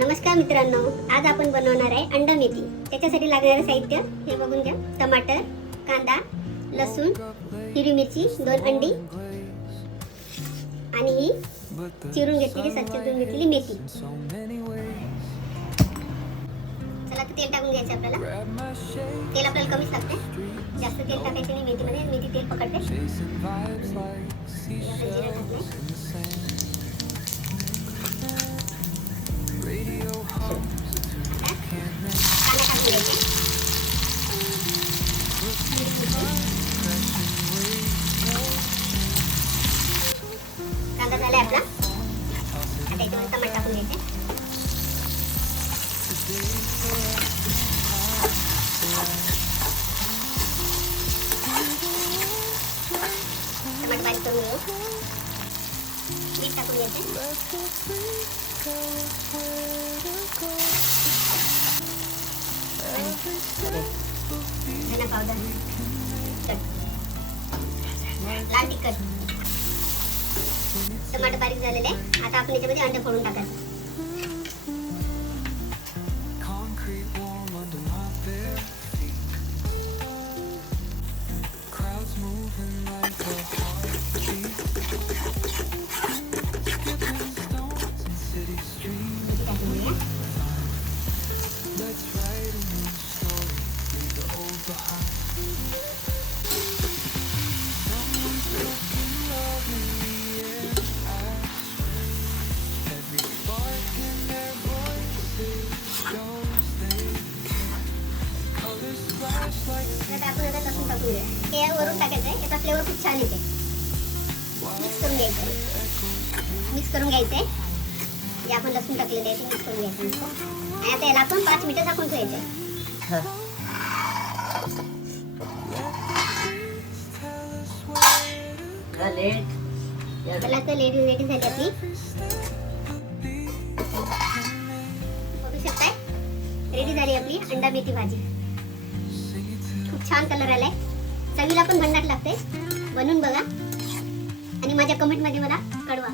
नमस्कार मित्रांनो, आज आपण बनवणार आहे अंडा मेथी. त्याच्यासाठी लागणारे साहित्य हे बघून घ्या. टमाटर, कांदा, लसूण, हिरवी मिरची, 2 अंडी आणि ही चिरून घेतलेली चिरून घेतलेली मेथी. चला तर तेल टाकून घ्यायचं आपल्याला. तेल आपल्याला कमीच लागते, जास्त तेल टाकायचं नाही मेथीमध्ये. मेथी तेल पकडते. जिरं टाकलंय. कांदा झालाय आपला. आता याच्यामध्ये टमाटर टाकून घ्यायचे. टमाटर बारीक करून घेऊ. मीठ टाकून घ्यायचे. धना पावडर, लाल तिखट. टमाटर बारीक झालेले. आता आपण याच्यामध्ये अंडे फोडून टाकायचं. हे वरून टाकायचं आहे. याचा फ्लेवर खूप छान येते. मिक्स करून घ्यायचंय. जे आपण लसूण टाकलेलं आहे ते मिक्स करून घ्यायचं. आणि आता याला आपण 5 मिनिटं झाकून ठेवायचं. चला तर रेडी झाली आपली. बघू शकताय, रेडी झाली आपली अंडा मेथी भाजी. खूप छान कलर आलाय. चवीला पण भन्नाट लागते. बनवून बघा आणि माझ्या कमेंटमध्ये मला कळवा.